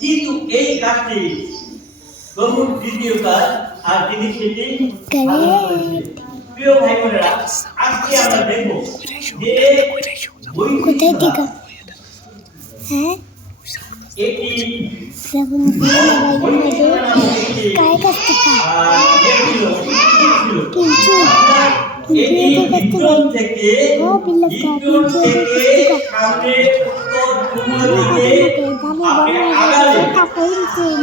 কিন্তু এই কাজটি প্রভুর দ্বিতীয় কাজ, আর তিনি সেটি প্রিয় ভাই বোনেরা, আজকে আমরা দেখব যে কোথায় থেকে এটি काय करते का বিক্রম থেকে সামনে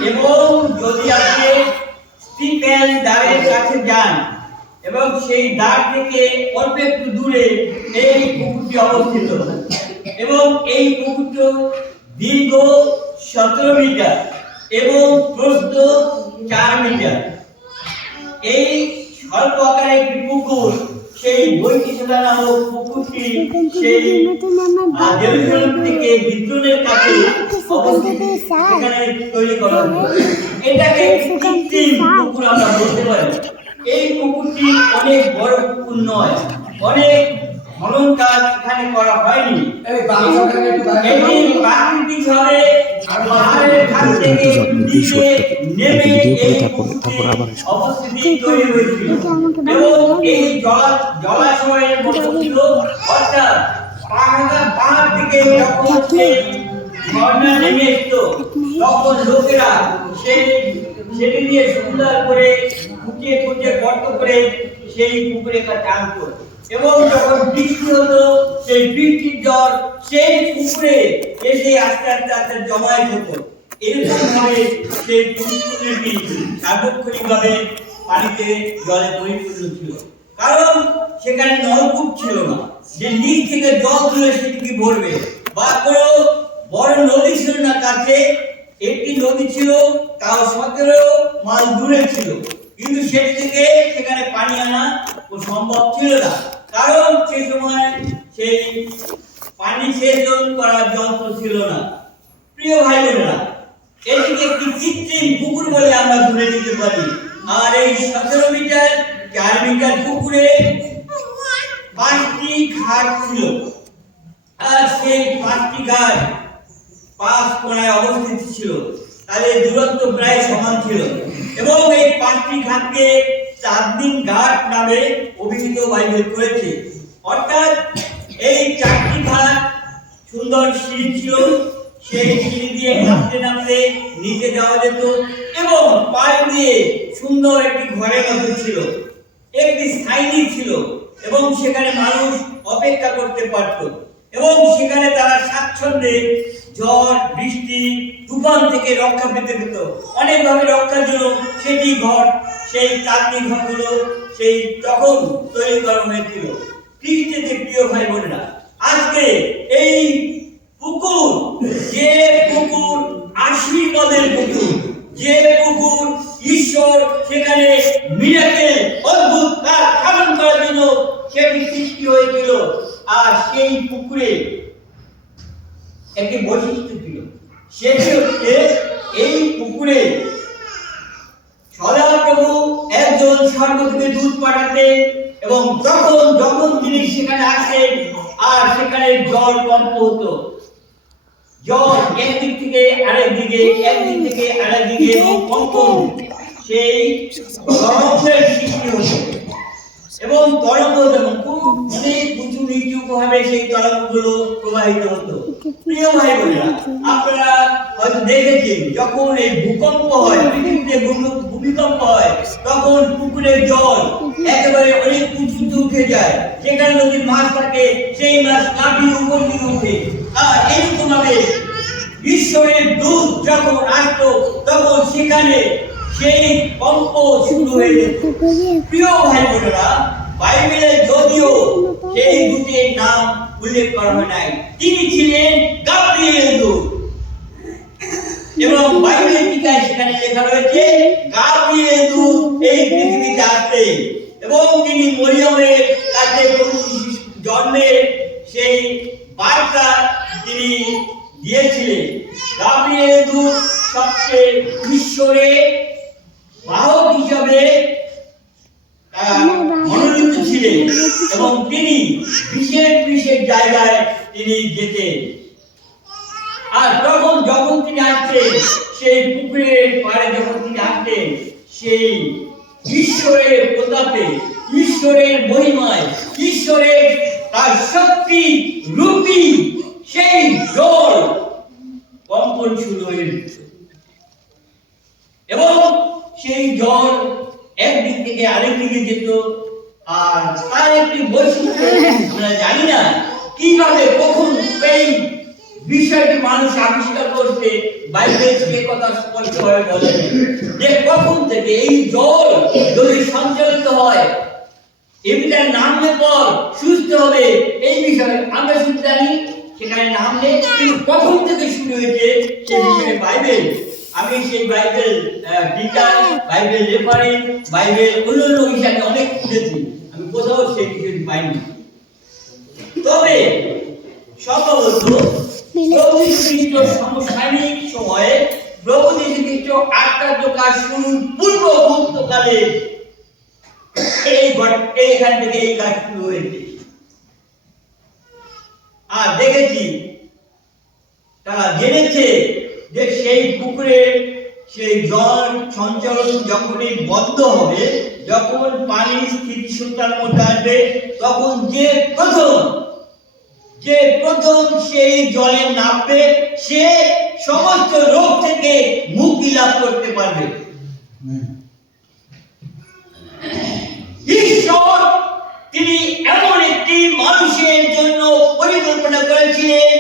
এবং যদি আপনি স্টিফেন দ্বারের কাছে যান এবং সেই দ্বার থেকে অল্প একটু দূরে এই পুকুরটি অবস্থিত এবং এই পুকুরটি দীর্ঘ 17 মিটার এবং প্রস্থ 4 মিটার। এই স্বল্প আকারের একটি পুকুর, সেই বৈকিসলা নামক পুকুরটি সেই জেরুজালেম থেকে বিদ্রোহের কাছে অবস্থিত, সেখানে তৈরি করা হয়েছে। এটাকে কৃত্রিম পুকুর আমরা বলতে পারি। এই পুকুরটি অনেক বড় পুকুর নয়, অনেক খনন কাজ এখানে করা হয়নি। এটি প্রাকৃতিকভাবে পাহাড়ের কাছ থেকে নিচে নেমে অবস্থিতি তৈরি হয়েছিল এবং এই জলাশয়ের মতো ছিল, অর্থাৎ পাহাড় থেকে যখন সেই ঝর্ণা নেমে এসতো তখন লোকেরা সেটি দিয়ে সুন্দর করে খুঁটিয়ে খুঁটিয়ে গর্ত করে সেই পুকুরে টানতো এবং যখন বৃষ্টি হতো সেই বৃষ্টির জল সেই পুকুরে এসে আস্তে আস্তে আস্তে জমায়েত হতো। এরকম ভাবে সেই পুকুরটি সার্বক্ষণিকভাবে পানিতে জলে পরিপূর্ণ ছিল, কারণ সেখানে নলকূপ ছিল না যে নিচ থেকে জল তুলে সেটিকে ভরবে, বা কোনো বড় নদী ছিল না কাছে। একটি নদী ছিল, তাও 17 মাইল দূরে ছিল, কিন্তু সেটি থেকে সেখানে পানি আনা সম্ভব ছিল না, কারণ সে সময় সেই পানি সেচন করার যন্ত্র ছিল না। প্রিয় ভাই বোনেরা, এটিকে একটি কৃত্রিম পুকুর বলে আমরা ধরে নিতে পারি। আর এই 17 মিটার 4 মিটার পুকুরে 5টি ঘাট ছিল, আর সেই 5টি ঘাট 5 কোণায় অবস্থিত ছিল, তাহলে দূরত্ব প্রায় সমান ছিল এবং এই 5টি ঘাটকে চাঁদনি ঘাট নামে অভিহিত বাইবেল করেছে। অর্থাৎ এই 4টি ঘাট সুন্দর সিঁড়ি ছিল, সেই সিঁড়ি দিয়ে নামতে নামতে নিচে যাওয়া যেত এবং পাশ দিয়ে সুন্দর একটি ঘরের মতো ছিল, একটি সাইনি ছিল এবং সেখানে মানুষ অপেক্ষা করতে পারত এবং সেখানে তারা স্বাচ্ছন্দ্যে ঝড় বৃষ্টি তুফান থেকে রক্ষা পেতে পেত। অনেকভাবে রক্ষার জন্য সেটি ঘর, সেই চাঁদনি ঘরগুলো সেই তখন তৈরি করা হয়েছিল। খ্রিস্টে প্রিয় ভাই বোনেরা, আজকে এই পুকুর, যে পুকুর আশীর্বাদের পুকুর, যে পুকুর ঈশ্বর সেখানে মিরাকেল অদ্ভুত কাজ সাধন করার জন্য সেটি সৃষ্টি হয়েছিল, আর সেই পুকুরে একটি বৈশিষ্ট্য ছিল, সেটি হচ্ছে এই পুকুরে সদাপ্রভু একজন স্বর্গ থেকে দূত পাঠাতেন এবং যখন তিনি সেখানে আসেন আর সেখানে জল কম্প হতো, জল একদিক থেকে আরেক দিকে, একদিক থেকে আরেক দিকে কম্পন, সেই তরঙ্গের সৃষ্টি হতো এবং তরঙ্গ যেমন খুব অনেক উঁচু নিচু ভাবে সেই তরঙ্গগুলো প্রবাহিত হতো। প্রিয় ভাই বোনেরা, আপনারা হয়তো দেখেছেন যখন এই ভূকম্প হয়, পৃথিবীতে ভূমিকম্প হয়, তখন পুকুরের জল একেবারে অনেক উঁচুতে উঠে যায়, সেখানে যদি মাছ থাকে সেই মাছ কাটিয়ে উপর দিকে উঠে। আর এরকম ভাবে ঈশ্বরের দূত যখন আসতো তখন সেখানে সেই কম্প শুরু হয়ে যেত। প্রিয় ভাই বোনেরা, বাইবেলে যদিও সেই দূতের নাম উল্লেখ করা হয় নাই, তিনি ছিলেন গাব্রিয়েল দূত এবং বাইবেলের টিকায় সেখানে লেখা রয়েছে গাব্রিয়েল দূত এই পৃথিবীতে আসতেন এবং তিনি মরিয়মের কাছে ছিলেন এবং তিনি বিশেষ বিশেষ জায়গায় তিনি যেতেন। আর যখন তিনি আসতেন, সেই পুকুরের পাড়ে যখন তিনি আসতেন, সেই ঈশ্বরের প্রতাপে, ঈশ্বরের মহিমায়, ঈশ্বরের তার শক্তি রূপী সেই জল কম্পন শুরু হয়ে যেত এবং সেই জল একদিক থেকে আরেক দিকে যেত। আর তার একটি বৈশিষ্ট্য আমরা জানি না কিভাবে কখন এই বিষয়টি মানুষ আবিষ্কার করতে, বাইবেল সে কথা স্পষ্টভাবে বলে যে কখন থেকে এই জল যদি সঞ্চালিত হয় এটার নামলে পর সুস্থ হবে। এই বিষয়ে আমরা শুধু জানি সেখানে নামলে, কিন্তু কখন থেকে শুরু হয়েছে সে বিষয়ে বাইবেল, আমি সেই Bible teacher, Bible reference, Bible অন্যান্য হিসাবে অনেক খুঁজেছি, আমি কোথাও সেই বিষয়টি পাইনি। তবে সম্ভবত প্রভু যীশু খ্রিস্ট সমসাময়িক সময়ে প্রভু যীশু খ্রিস্ট আত্মার কাজ শুরুর পূর্বকালে এইখান থেকে এই কাজ শুরু হয়েছে। আর দেখেছি তারা জেনেছে যে সেই পুকুরে সেই জল সঞ্চালন যখনই বন্ধ হবে, যখন পানি স্থিতিশীলতার মধ্যে আসবে, তখন যে প্রথম সেই জলে নামবে সে সমস্ত রোগ থেকে মুক্তি লাভ করতে পারবে। ঈশ্বর তিনি এমন একটি মানুষের জন্য পরিকল্পনা করেছিলেন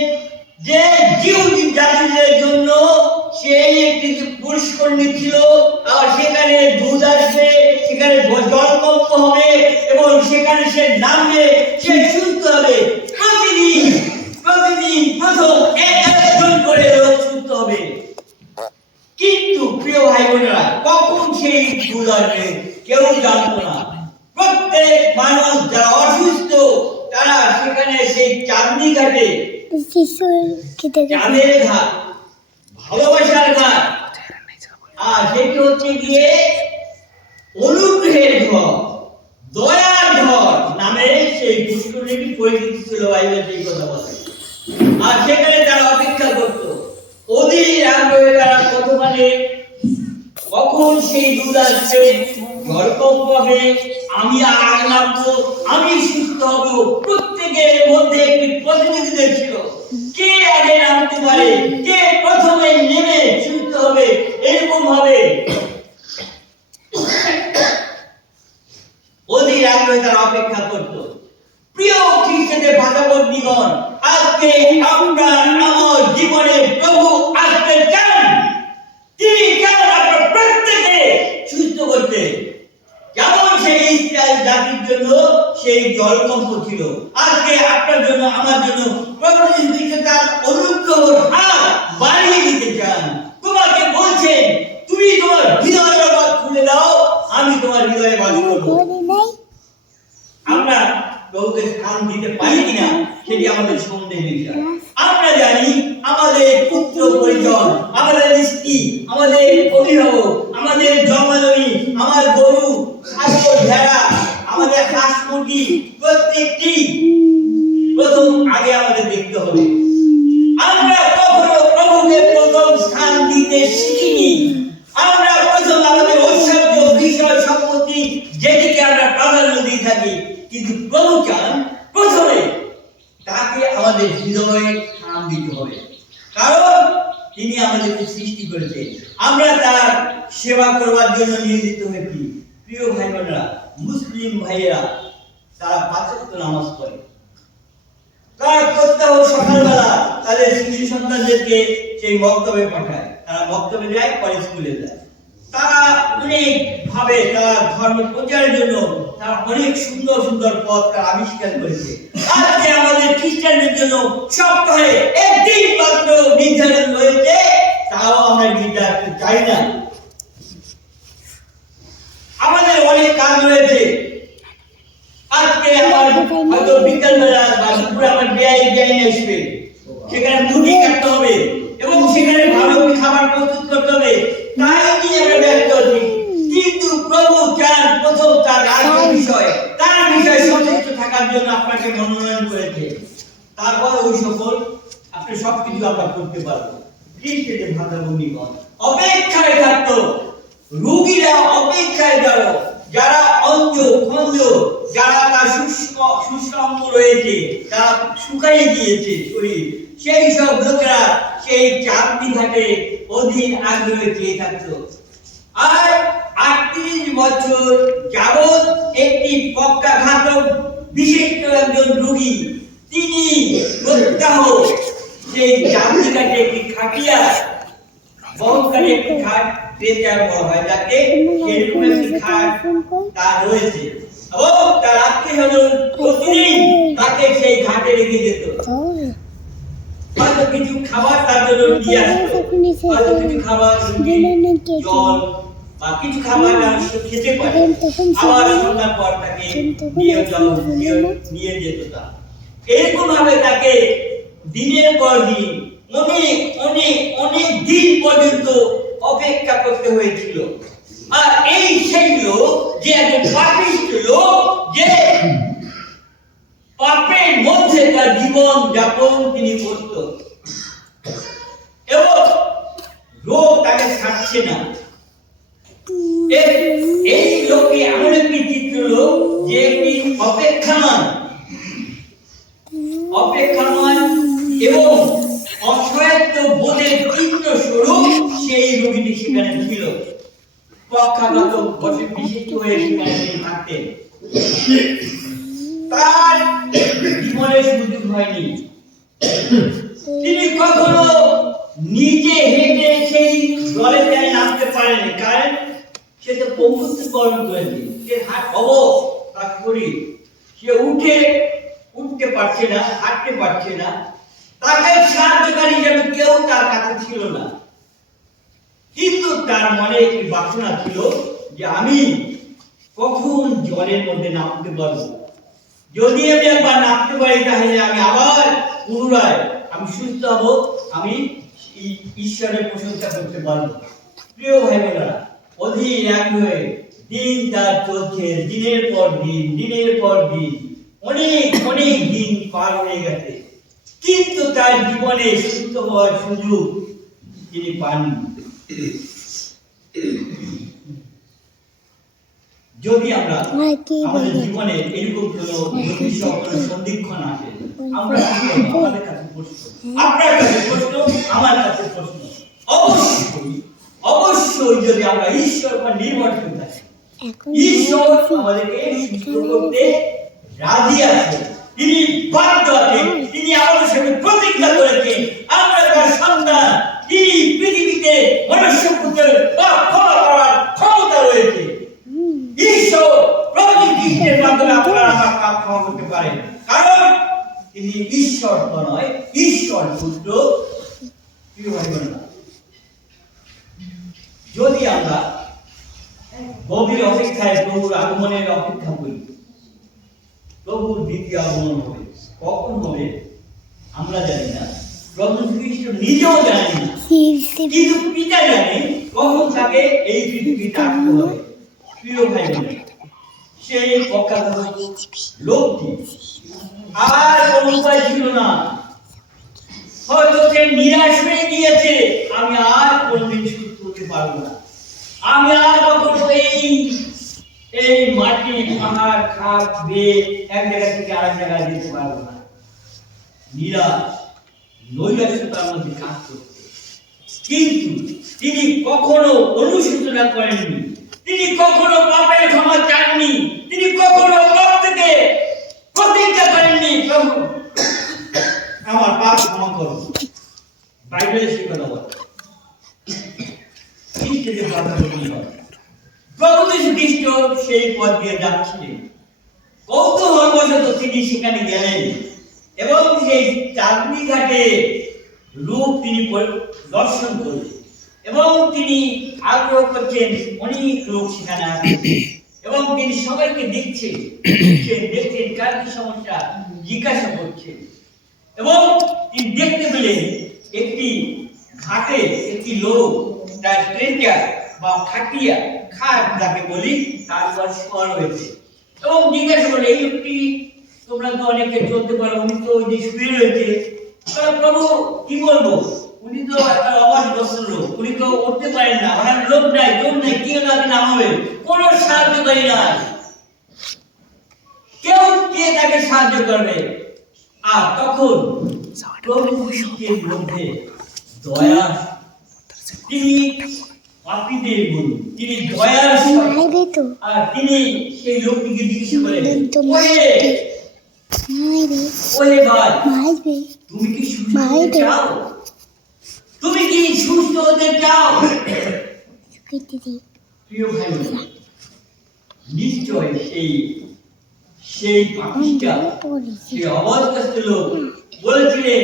যে জিহুদি জাতিদের জন্য সেই একটি পুষ্করণী ছিল, আর সেখানে দুধ আসবে, সেখানে জলকম্প হবে এবং সেখানে সে নামবে, সে সুস্থ হবে। প্রতিদিন প্রথম একজন করে লোক সুস্থ হবে। কিন্তু প্রিয় ভাই বোনেরা, কখন সেই দুধ আসবে কেউ জানতো না। প্রত্যেক মানুষ যারা অসুস্থ তারা সেখানে সেই চাঁদনি ঘাটে, চাঁদের ঘাট, ভালোবাসার ঘাট, আর সেটি হচ্ছে গিয়ে অনুগ্রহের ঘর, দয়ার ঘর নামে সেই পুষ্করিণীটি পরিচিত ছিল। বাইবেল সেই কথা বলে। আর সেখানে তারা অপেক্ষা করত অধীর আগ্রহে, তারা কতখানি কখন সেই দুধ আসবে, জলকম্প হবে, আমি আগ নামবো, আমি সুস্থ হব। প্রত্যেকের মধ্যে একটি প্রতিনিধিত্ব ছিল, কে আগে নামতে পারে, কে প্রথমে নেমে সুস্থ হবে, এরকম ভাবে অধীর আগ্রহে তারা অপেক্ষা করত। প্রিয় খ্রিস্টানদের ভাষাবন্দীগণ, আজকে আপনার আমার জীবনে প্রভু আসতে চান। তিনি চান আপনার প্রত্যেকে সুস্থ করতে। যেমন সেই ইসরায়েল জাতির জন্য সেই জলকম্প ছিল, আজকে আপনার জন্য আমার জন্য প্রভু যীশু তার অনুগ্রহের হাত বাড়িয়ে দিতে চান। তোমাকে বলছেন তুমি তোমার হৃদয়ের পথ খুলে দাও, আমি তোমার হৃদয়ে বাস করব। আমরা প্রভুকে স্থান দিতে পারি কিনা সেটি আমাদের সন্দেহের বিষয়। আমরা জানি আমাদের পুত্র পরিজন, আমাদের স্ত্রী, আমাদের অভিভাবক, আমাদের জন্মজমি, আমার গরু, ছাগল, ভেড়া, আমাদের হাঁস মুরগি, প্রত্যেকটি প্রথম আগে আমাদের দেখতে হবে। আমরা কখনো প্রভুকে প্রথম স্থান দিতে শিখিনি। আমরা প্রথম আমাদের ঐশ্বর্য, বিষয়, সম্পত্তি, যেটিকে আমরা প্রাধান্য দিয়ে থাকি, কিন্তু প্রভু চান প্রথমে তাকে আমাদের হৃদয়ে স্থান দিতে হবে, কারণ তিনি আমাদেরকে সৃষ্টি করেছেন, আমরা তার সেবা করবার জন্য নিয়োজিত হয়েছি। প্রিয় ভাই বোনেরা, মুসলিম ভাইয়েরা তারা ৫ ওয়াক্ত নামাজ পড়ে, তারা প্রত্যহ সকালবেলা তাদের শিশু সন্তানদেরকে সেই মক্তবে পাঠায়, তারা মক্তবে যায়, পরে স্কুলে যায়। তারা অনেক ভাবে তারা ধর্ম প্রচারের জন্য তারা অনেক সুন্দর সুন্দর পথ তারা আবিষ্কার করেছে। আজকে আমাদের খ্রিস্টানদের জন্য সপ্তাহে একদিন মাত্র নির্ধারণ রয়েছে, তাও আমরা নির্ধারণ চাই না। আমাদের অনেক কাজ রয়েছে। আজকে আমার হয়তো বিকালবেলা বা দুপুরে আমার বেআইন আসবে, সেখানে মুরগি কাটতে হবে এবং সেখানে ভালো খাবার প্রস্তুত করতে হবে, তাই নিয়ে আমরা ব্যস্ত আছি। কিন্তু প্রভু চান প্রথম তার রাজ্য বিষয়, তার বিষয় থাকার জন্য আপনাকে মনোনয়ন করেছে, তারপর ওই সকল আপনি সবকিছু আমরা করতে পারবো। খ্রিস্টের ভাতা বন্দিগণ অপেক্ষায় থাকতো, রোগীরা অপেক্ষায় গেল, যারা অন্ধ খন্দ, যারা তার সুষম রয়েছে, তারা শুকাইয়ে গিয়েছে শরীর, সেই সব লোকেরা সেই চাঁদনি ঘাটে অধীন আগ্রহে চেয়ে থাকতো। আর 38 বছর যাবৎ একটি পক্ষাঘাতক বিশিষ্ট একজন রোগী, তিনি প্রত্যাহ সেই চাঁদনি ঘাটে একটি খাটিয়া বহনকারী একটি খাট ট্রেজার বলা হয়, যাতে সেরকম একটি খাট তার রয়েছে, এবং তার আত্মীয়স্বজন প্রতিদিন তাকে সেই ঘাটে রেখে যেত। হয়তো কিছু খাবার তার জন্য নিয়ে আসতো, হয়তো কিছু খাবার জল বা কিছু খাবার সে খেতে পারে, আবার সন্ধ্যার পর তাকে নিয়ে যেত। তা এরকম ভাবে তাকে দিনের পর দিন অনেক অনেক অনেক দিন পর্যন্ত অপেক্ষা করতে হয়েছিল। আর এই সেই লোক যে একজন পাপিষ্ঠ লোক, যে পাপের মধ্যে তার জীবন যাপন তিনি করত, এবং রোগ তাকে ছাড়ছে না। এই লোকটি এমন একটি চিত্র লোক যে একটি অপেক্ষামান এবং অসহায়ত্ব বোধের চিত্র স্বরূপ সেই রোগীটি সেখানে ছিল। পক্ষাঘাতক বসে বিশিষ্ট হয়ে সেখানে তিনি থাকতেন। তার জীবনে সুযোগ হয়নি, তিনি কখনো নিজে হেঁটে সেই জলে তিনি নামতে পারেনি, কারণ সে তো পঙ্গুত্ব বরণ করেছে, সে তার শরীর, সে উঠতে পারছে না, হাঁটতে পারছে না, তাকে সাহায্যকারী যেন কেউ তার কাছে ছিল না। কিন্তু তার মনে একটি বাসনা ছিল যে আমি কখন জলের মধ্যে নামতে পারবো, যদি আমি একবার নামতে পারি তাহলে আমি আবার পুনরায় আমি সুস্থ হব, আমি ঈশ্বরের প্রশংসা করতে পারবো। প্রিয় ভাই বোনেরা, অধীর আগ্রহে দিন তার চলছে, দিনের পর দিন অনেক অনেক দিন পার হয়ে গেছে, কিন্তু তার জীবনে সুস্থ হওয়ার সুযোগ তিনি পাননি। যদি আমরা আমাদের জীবনে এরকম কোনো সন্ধিক্ষণ আসে, আমরা আমাদের কাছে প্রশ্ন, আপনার কাছে প্রশ্ন, আমার কাছে প্রশ্ন, অবশ্যই যদি আমরা ঈশ্বর উপর নির্ভরশীল থাকি, ঈশ্বর আমাদেরকে সুস্থ করতে রাজি আছেন, তিনি বাধ্য আছেন, তিনি আমাদের সঙ্গে প্রতিজ্ঞা করেছেন, আমরা তার সন্তান, তিনি পৃথিবীতে মনুষ্যপুত্রের পাপ ক্ষমা করার ক্ষমতা রয়েছে। ঈশ্বর প্রভু খ্রিস্টের মাধ্যমে আপনারা আমার পাপ ক্ষমা করতে পারেন, কারণ তিনি ঈশ্বর তো নয়, ঈশ্বর পুত্র। প্রিয় ভাই বোনেরা, যদি আমরা গভীর অপেক্ষায় প্রভুর আগমনের অপেক্ষা করি, প্রভুর দ্বিতীয় আগমন হবে, কখন হবে আমরা জানি না, প্রভু খ্রিস্ট নিজেও জানেন না, কিন্তু পিতা জানেন কখন তাকে এই পৃথিবীতে আসতে হবে। প্রিয় ভাই বোনেরা, সেই পক্ষাঘাতক লোকটি আর কোনো উপায় ছিল না, হয়তো সে নিরাশ হয়ে গিয়েছে, আমি আর কোনোদিন সুস্থ হতে পারবো না, আমি আর কখনো এই মাটি পাহাড় খাদ বেয়ে এক জায়গা থেকে আরেক জায়গায় যেতে পারবো না। নিরাশ নৈরাশ্যতার মধ্যে কাজ করতে, কিন্তু তিনি কখনো অনুশোচনা করেননি, তিনি কখনো পাপের ক্ষমা চাননি, তিনি কখনো পাপ থেকে প্রতিজ্ঞা করেননি, প্রভু আমার পাপ ক্ষমা করো। বাইবেলে সে কথা বলে প্রভু যীশু খ্রিস্ট সেই পথ দিয়ে যাচ্ছিলেন, কৌতূহলবশত তিনি সেখানে গেলেন এবং সেই চাঁদনি ঘাটে রূপ তিনি দর্শন করলেন, এবং তিনি আগ্রহ করছেন অনেক লোক সেখানে আসছে, এবং তিনি সবাইকে দেখছেন কার কি সমস্যা জিজ্ঞাসা করছেন, এবং তিনি দেখতে পেলেন একটি ঘাটে একটি লোক তার ট্রেজার বা খাটিয়া খাট যাকে বলি তার উপর শোয়া রয়েছে, এবং জিজ্ঞাসা করলেন এই লোকটি তো তোমরা তো অনেকে চলতে পারো, উনি তো ওই যে শুয়ে রয়েছে। প্রভু কি বলবো, উনি তো একটা অবাধ্যগ্রস্ত লোক, উনি তো উঠতে পারেন না, ওনার লোক নাই, জোর নাই, কে তাকে নামাবে, কোন সাহায্যকারী নাই, কে তাকে সাহায্য করবে। আর তখন প্রভু যিশুর মধ্যে দয়া, তিনি পাপীদের বন্ধু, তিনি দয়ার মারবে তো, আর তিনি সেই লোকটিকে জিজ্ঞেস করেন, মারবে, ওহে ভাই, মারবে, তুমি কি সুস্থ হতে চাও? তুমি কি সুস্থ হতে চাও? প্রিয় ভাই, নিশ্চয় সেই পাপিষ্টা, সেই অবাধ্যগ্রস্ত লোক বলেছিলেন,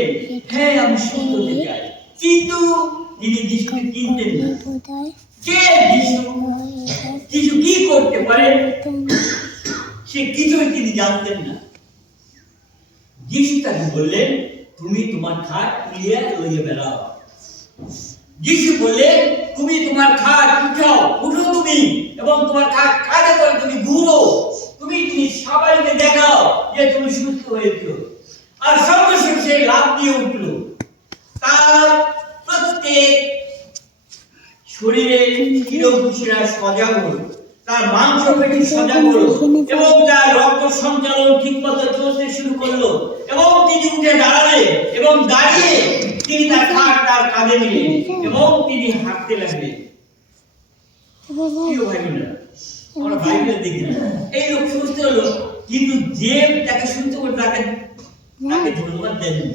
হ্যাঁ আমি সুস্থ হতে চাই, কিন্তু তিনি যিশুকে চিনতেন না। কে যিশু কি করতে পারে সে কিছুই তিনি জানতেন না। যিশু তাকে বললেন, তুমি তোমার খাট তুলিয়া লইয়া বেড়াও। যিশু বললেন, তুমি তোমার খাট উঠাও, উঠো তুমি, এবং তোমার খাট কাঁধে করে তুমি ঘুরো, তুমি সবাইকে দেখাও যে তুমি সুস্থ হয়েছ। আর সঙ্গে সঙ্গে সে লাফ দিয়ে উঠল, তার প্রত্যেক শরীরে শিরোকুশিরা সজাগ হল, তার মাংসপেশি সজাগ হল, এবং তার রক্ত সঞ্চালন ঠিক মতো চলতে শুরু করলো, এবং তিনি উঠে দাঁড়ালেন, এবং দাঁড়িয়ে তিনি তার খাট তার কাঁধে নিলেন, এবং তিনি হাঁটতে লাগলেন। প্রিয় ভাই বোনেরা, আমরা বাইবেল দেখি না, এই লোক সুস্থ হলো, কিন্তু যে তাকে সুস্থ করে তাকে ধন্যবাদ দেননি,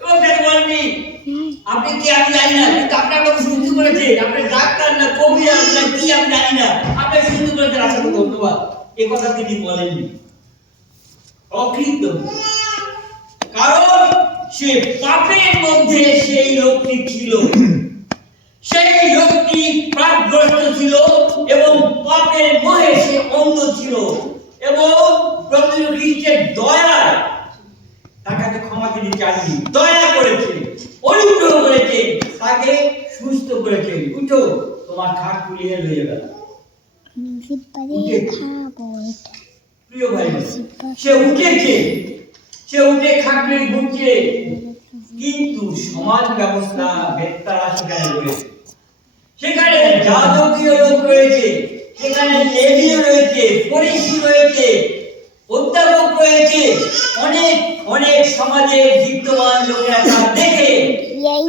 এবং তাকে বলেননি, আপনি কি আমি জানি না, কিন্তু আপনার লোক সুস্থ করেছে, আপনি ডাক্তার না, কবি না, কি আমি জানি না, আপনি সুস্থ করেছেন, আপনাকে ধন্যবাদ, এ কথা তিনি বলেননি। অকৃতজ্ঞ, কারণ সে পাপের মধ্যে সেই লোকটি ছিল, সেই লোকটি পাপগ্রস্ত ছিল, এবং পাপের মোহে সে অন্ধ ছিল, এবং প্রভু খ্রিস্টের দয়ায় তাকে ক্ষমা তিনি চাননি, দয়া করেছে, অনুগ্রহ করেছে, তাকে সুস্থ করেছে। উঠো, তোমার খাট তুলিয়ে লইয়ে গেল। প্রিয় ভাই, সে উঠেছে, সে উঠে খাটে ঘুরছে, কিন্তু সমাজ ব্যবস্থা বেত্তারা সেখানে রয়েছে, সেখানে যাজকীয় লোক রয়েছে, সেখানে লেভীয় রয়েছে, ফরিসি রয়েছে, অধ্যাপক রয়েছে, অনেক অনেক সমাজের বিদ্যমান লোকেরা তা দেখে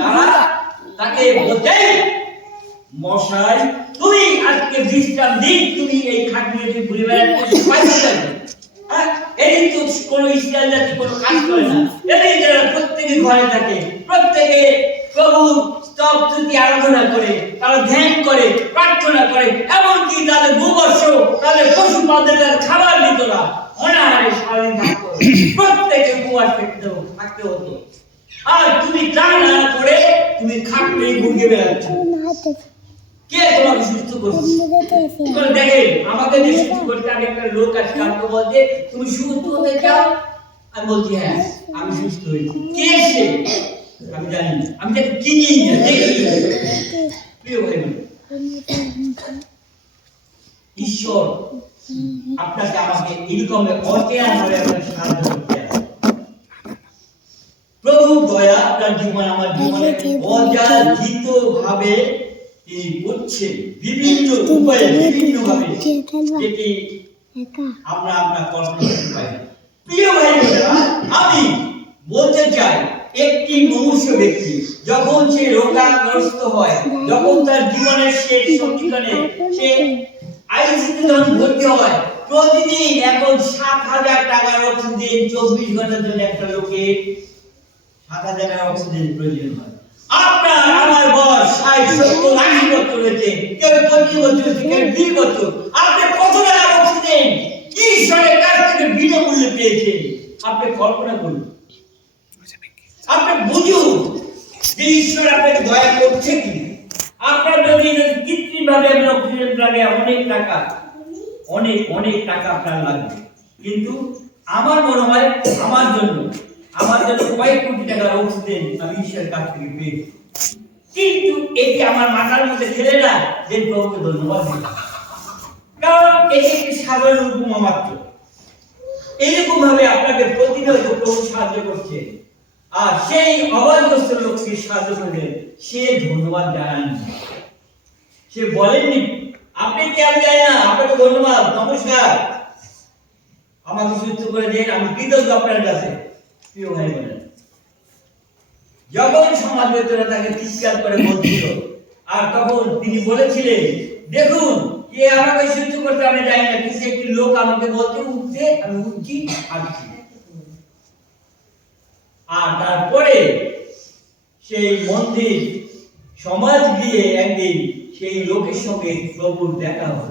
তারা তাকে বলতে, মশাই তুমি আজকে বিশ্রাম দিন, তুমি এই খাট নিয়ে তুমি ঘুরে বেড়াচ্ছ, এদিন তো কোনো ইসরায়েল জাতি কোনো কাজ করে না, এদিন যারা প্রত্যেকে ঘরে থাকে, প্রত্যেকে প্রভু স্তব স্তুতি আরাধনা করে, তারা ধ্যান করে, প্রার্থনা করে, এমনকি তাদের দুবর্ষ তাদের পশু পালদের তাদের খাবার দিত না, অনাহারে সারাদিন থাকতো, প্রত্যেকে উপবাস থাকতে হতো, আর তুমি তা না করে তুমি খাট নিয়ে ঘুরে বেড়াচ্ছ। কে তোমাকে সুস্থ করছে? দেখেন, আমাকে যে সুস্থ করতে আগে একটা লোক আছে, আমাকে বলছে তুমি সুস্থ হতে চাও, আমি বলছি হ্যাঁ আমি সুস্থ হয়েছি। কে সে? আমি জানি না, আমি তাকে চিনি না, দেখি। প্রিয় ভাই, ঈশ্বর আপনাকে আমাকে এরকম অচেনা ভাবে সাহায্য করতে আছে। প্রভু দয়া আপনার জীবন আমার জীবনে অযাচিত ভাবে তিনি করছেন, বিভিন্ন উপায়ে, বিভিন্ন ভাবে, যেটি আমরা আপনার কল্পনা করতে পারি। প্রিয় ভাই বোনেরা, আমি বলতে চাই, একটি মনুষ্য ব্যক্তি যখন সে রোগাগ্রস্ত হয়, যখন তার জীবনের শেষ সন্ধিক্ষণে সে আইসিইউতে যখন ভর্তি হয়, প্রতিদিন এখন ৭,০০০ টাকার অক্সিজেন ২৪ ঘন্টার জন্য একটা লোকের ৭,০০০ টাকার অক্সিজেন প্রয়োজন হয়। আপনার আমার বয়স ৬০, ৭০, ৮০ বছর হয়েছে, কেউ ২৫ বছর, কেউ ২০ বছর, আপনি কত টাকার অক্সিজেন ঈশ্বরের কাছ থেকে বিনামূল্যে পেয়েছেন? আপনি কল্পনা করুন, আপনি বুঝুন যে ঈশ্বর আপনাকে দয়া করছে কি। আপনার যদি কৃত্রিম ভাবে অক্সিজেন লাগে, অনেক টাকা, অনেক অনেক টাকা আপনার লাগবে, কিন্তু আমার মনে হয় আমার জন্য কয়েক কোটি টাকার অক্সিজেন আমি ঈশ্বরের কাছ থেকে পেয়েছি, কিন্তু এটি আমার মাথার মধ্যে খেলে না যে প্রভুকে ধন্যবাদ দিই, কারণ এটি একটি সাধারণ উপমা মাত্র। এইরকম ভাবে আপনাকে প্রতিনিয়ত প্রভু সাহায্য করছে। আর সেই অবাধ্যস্ত লোককে সাহায্য করে সে ধন্যবাদ জানান, সে বলেননি আপনি কেন জানি না, আপনাকে ধন্যবাদ, নমস্কার, আমাকে সুস্থ করে দিন, আমি কৃতজ্ঞ আপনার কাছে। প্রিয় ভাই বোনেরা, যখন সমাজ ভেতরে তাকে চিৎকার করে বলছিল, আর তখন তিনি বলেছিলেন, দেখুন কে আমাকে সুস্থ করতে আমি জানি না, কিন্তু একটি লোক আমাকে বলতে উঠছে, আমি উঠছি আসছি। আর তারপরে সেই মন্দির সমাজ দিয়ে একদিন সেই লোকের সঙ্গে প্রভুর দেখা হল,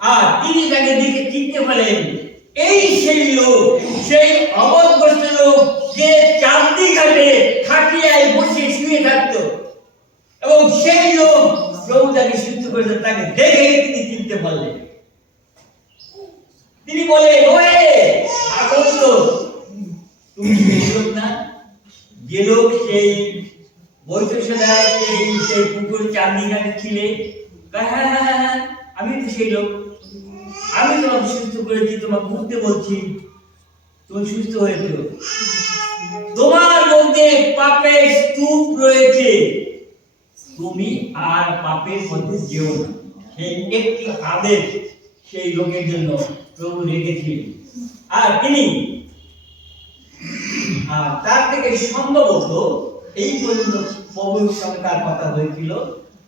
আর তিনি তাকে দিকে চিনতে পারেন, এই সেই লোক, সেই অবদগ্রস্ত লোক যে চাঁদনি ঘাটে খাটিয়ায় বসে শুয়ে থাকতো, এবং সেই লোক প্রভু তাকে সুস্থ করেছেন, তাকে দেখে তিনি চিনতে পারলেন। তিনি বলে, ওরে আগত, তুমি সেই লোক না, যে লোক সেই বৈঠকশালায় সেই পুকুর চাঁদনি ঘাটে ছিলে? হ্যাঁ, আমি তো সেই লোক, আমি তোমাকে সুস্থ করেছি, তোমাকে উঠতে বলছি, তুমি সুস্থ হয়েছ। তোমার মধ্যে পাপের স্তূপ রয়েছে, তুমি আর পাপের মধ্যে যেও না। সেই একটি আদেশ সেই লোকের জন্য প্রভু রেখেছিলেন। আর তিনি তার থেকে সম্ভবত এই পর্যন্ত প্রভুর সঙ্গে তার কথা হয়েছিল।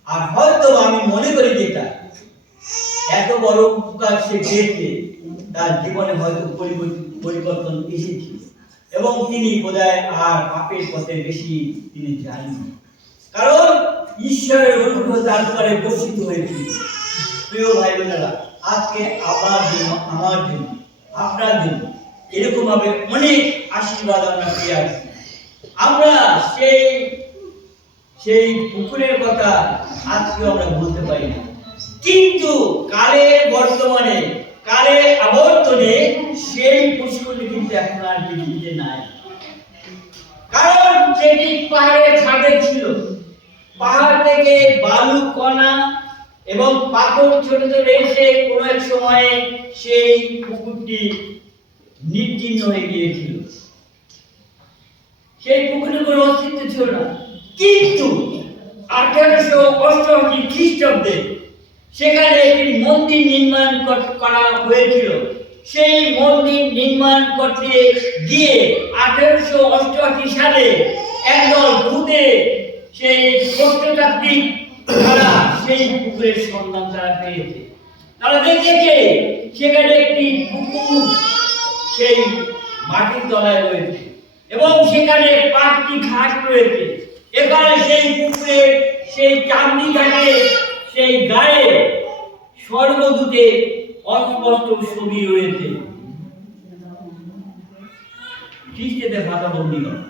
আর হয়তো আমি মনে করি যেটা এত বড় উপকার সে পেয়েছে, তার জীবনে হয়তো পরিবর্তন এসেছিল, এবং তিনি বোধহয় আর পাপের পথে বেশি তিনি যাননি, কারণ ঈশ্বরের অনুগ্রহ তার উপরে বর্ষিত হয়েছিল। প্রিয় ভাই বোনেরা, আজকে আপনার জন্য, আমার জন্য, আপনার জন্য এরকম ভাবে অনেক আশীর্বাদ আমরা পেয়ে আছি। আমরা সেই পুকুরের কথা আজকে আমরা বলতে পারি না, কিন্তু কালের বর্তমানে, কালের আবর্তনে সেই পুষ্করণী কিন্তু এখন আর পৃথিবীতে নাই, কারণ সেটি পাহাড়ের খাদে ছিল। পাহাড় থেকে বালু কণা এবং পাথর ছোট ছোট এসে কোনো এক সময়ে সেই পুকুরটি নিশ্চিহ্ন হয়ে গিয়েছিল, সেই পুকুরের কোনো অস্তিত্ব ছিল না। কিন্তু 1888 খ্রিস্টাব্দে সেখানে একটি মন্দির নির্মাণ করা হয়েছিল। সেই মন্দির নির্মাণ করতে গিয়ে 1888 সালে একদল ভূতে সেই প্রত্নতাত্ত্বিক তারা সেই পুকুরের সন্ধান তারা পেয়েছে। তারা দেখেছে সেখানে একটি পুকুর সেই মাটির তলায় রয়েছে, এবং সেখানে 5টি ঘাট রয়েছে। এখানে সেই পুকুরের সেই চাঁদনি ঘাটে সেই গায়ে স্বর্গদূতে অস্পষ্ট ছবি রয়েছে, খ্রিস্টদের ভাষা বন্দি নয়,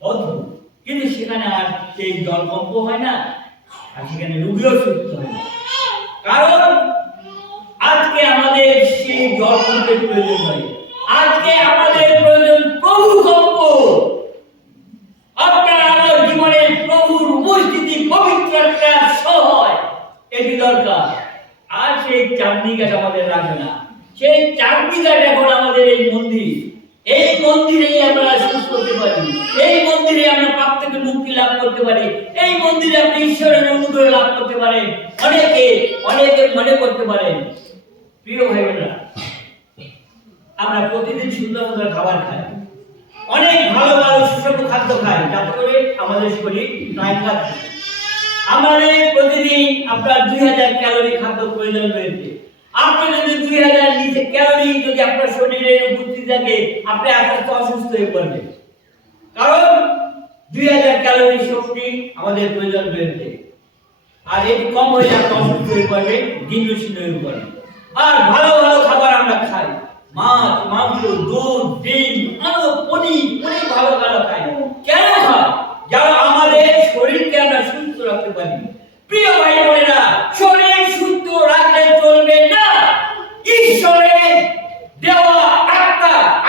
অদ্ভুত। কিন্তু সেখানে আর সেই জলকম্প হয় না, আর সেখানে রোগীও সুস্থ হয় না, কারণ আজকে আমাদের সেই জলকম্পের প্রয়োজন হয়। আজকে আমাদের প্রয়োজন প্রভুকম্প। আপনার আমার জীবনে প্রভুর উপস্থিতি, পবিত্র একটা সহায়, এটি দরকার। আর সেই চাঁদনি ঘাট আমাদের রাখে না। সেই চাঁদনি ঘাট এখন আমাদের এই মন্দির। এই মন্দিরেই আমরা সুস্থ হতে পারি, এই মন্দিরে আমরা পাপ থেকে মুক্তি লাভ করতে পারি, এই মন্দিরে আপনি ঈশ্বরের অনুগ্রহ লাভ করতে পারেন। অনেকে মনে করতে পারেন, প্রিয় ভাই বোনেরা, আমরা প্রতিদিন সুন্দর সুন্দর খাবার খাই, অনেক ভালো ভালো সুষম খাদ্য খাই, যাতে করে আমাদের শরীর নয় খাদ্য। আমাদের প্রতিদিন আপনার 2000 ক্যালোরি খাদ্য প্রয়োজন রয়েছে। আপনি যদি 2000 নিচে ক্যালোরি যদি আপনার শরীরে উপস্থিত থাকে, আপনি আস্তে আস্তে অসুস্থ হয়ে পড়বেন, কারণ 2000 ক্যালোরি শক্তি আমাদের প্রয়োজন রয়েছে। আর এটি কম হয়ে আপনি অসুস্থ হয়ে পড়বেন, জীর্ণশীর্ণ হয়ে পড়বেন। আর ভালো ভালো খাবার আমরা খাই, মাছ, মাংস, দুধ, ডিম, আরো পনির, অনেক ভালো ভালো খাই। কেন খাই? যারা আমাদের শরীরকে আমরা সুস্থ রাখতে পারি। প্রিয় ভাই বোনেরা, শরীর সুস্থ রাখলে চলবে না। ঈশ্বরের দেওয়া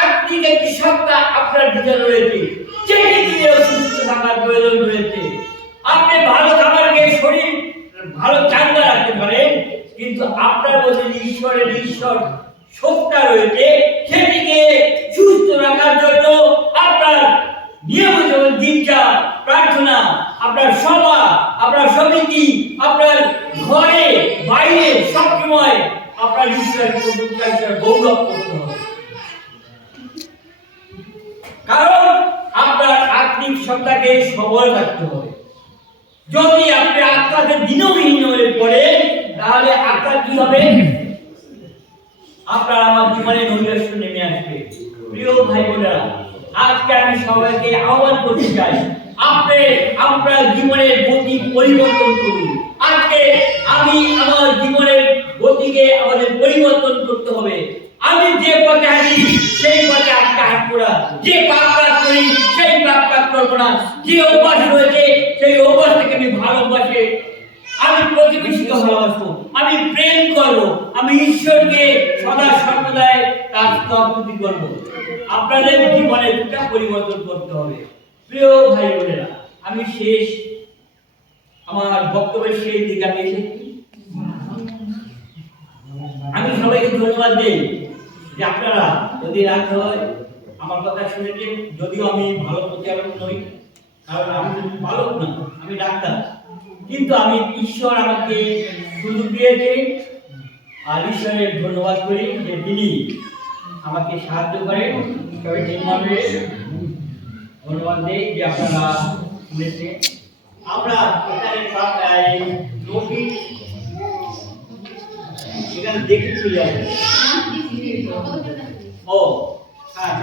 আত্মিক একটি সত্তা আপনার ভিতরে রয়েছে, যেটি দিয়ে সুস্থ থাকার প্রয়োজন রয়েছে। আপনি ভালো খাবার খেয়ে শরীর ভালো চাঙ্গা রাখতে পারেন, কিন্তু আপনার মধ্যে ঈশ্বর সত্তা রয়েছে সেটিকে সুস্থ রাখার জন্য আপনার নিয়মিত দিনটা প্রার্থনা, আপনার সভা, আপনার সমিতি, আপনার ঘরে বাইরে সবসময় আপনার ঈশ্বরের প্রতিষ্ঠা হিসেবে গৌরব করতে হবে। কারণ আপনার আত্মিক সত্তাকে সবল রাখতে হবে। যদি আপনি আত্মাকে দিনবিহীন হয়ে পড়েন তাহলে আত্মা কি হবে? আপনার আমার জীবনে নৈরাশ্য নেমে আসবে। প্রিয় ভাই বোনেরা, আজকে আমি সবাইকে আহ্বান করতে চাই, আপনি আপনার জীবনের গতি পরিবর্তন করুন। আজকে আমি আমার জীবনের গতিকে আমাদের পরিবর্তন করতে হবে। আমি যে পথে হাঁটি সেই পথে আজকে হাঁটবো না, যে পাপ কাজ করি সেই পাপ কাজ করবো না, যে অভ্যাস রয়েছে সেই অভ্যাস থেকে আমি ভালোবাসে আমি প্রতিবেশীকে ভালোবাসবো, আমি প্রেম করবো, আমি ঈশ্বরকে সদা সর্বদাই তার স্তবস্তুতি করবো। আপনাদের জীবনে দুটা পরিবর্তন করতে হবে। প্রিয় ভাই বোনেরা, আমি আমার বক্তব্যের শেষ দিকে আমি এসেছি। আমি সবাইকে ধন্যবাদ দিই যে আপনারা যদি রাখতে হয় আমার কথা শুনেছেন। যদিও আমি ভালো প্রচারক নই, কারণ আমি বালক না, আমি ডাক্তার, কিন্তু আমি ঈশ্বর আমাকে সুযোগ দিয়েছে আর ঈশ্বরের ধন্যবাদ করি যে তিনি আমাকে সাহায্য করেন। সবাই ঠিকভাবে ধন্যবাদ দেই যে আপনারা শুনেছেন। আমরা এখানে নোটিশ এখানে দেখে চলে যাবো। ও হ্যাঁ।